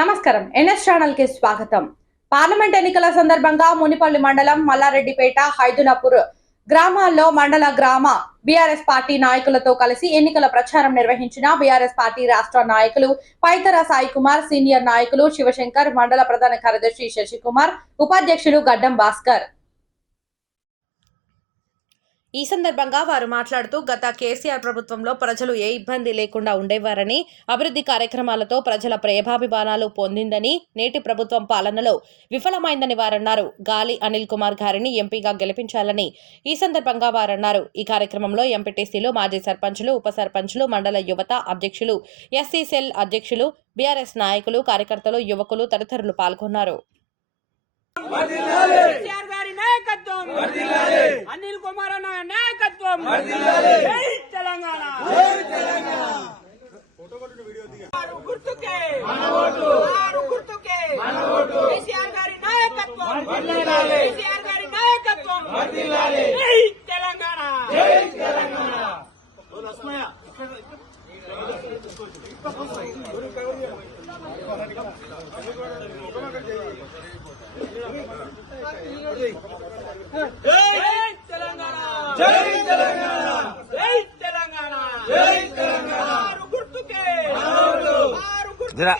నమస్కారం. ఎన్ఎస్ ఛానల్కి స్వాగతం. పార్లమెంట్ ఎన్నికల సందర్భంగా మునిపల్లి మండలం మల్లారెడ్డిపేట హైదునాపూర్ గ్రామాల్లో మండల గ్రామ బీఆర్ఎస్ పార్టీ నాయకులతో కలిసి ఎన్నికల ప్రచారం నిర్వహించిన బీఆర్ఎస్ పార్టీ రాష్ట్ర నాయకులు పైతర సాయి కుమార్ సీనియర్ నాయకులు శివశంకర్ మండల ప్రధాన కార్యదర్శి శశికుమార్ ఉపాధ్యక్షుడు గడ్డం భాస్కర్. ఈ సందర్భంగా వారు మాట్లాడుతూ గత కేసీఆర్ ప్రభుత్వంలో ప్రజలు ఏ ఇబ్బంది లేకుండా ఉండేవారని అభివృద్ధి కార్యక్రమాలతో ప్రజల ప్రేమాభిమానాలు పొందిందని నేటి ప్రభుత్వం పాలనలో విఫలమైందని వారన్నారు. గాలి అనిల్ కుమార్ గారిని ఎంపీగా గెలిపించాలని ఈ సందర్భంగా వారన్నారు. ఈ కార్యక్రమంలో ఎంపీటీసీలు మాజీ సర్పంచులు ఉప సర్పంచులు మండల యువత అధ్యక్షులు ఎస్సీ సెల్ అధ్యక్షులు బీఆర్ఎస్ నాయకులు కార్యకర్తలు యువకులు తదితరులు పాల్గొన్నారు కేసీఆర్ గారి నాయకత్వం అనిల్ కుమార్ అన్న నాయకత్వం. జై తెలంగాణ. గుర్తుకే. గుర్తుకే. కేసీఆర్ గారి నాయకత్వం. కేసీఆర్ గారి నాయకత్వం. జై తెలంగాణ. జై తెలంగాణ జై తెలంగాణ జై తెలంగాణ జై తెలంగాణ ఆరు గుర్తుకే ఆరు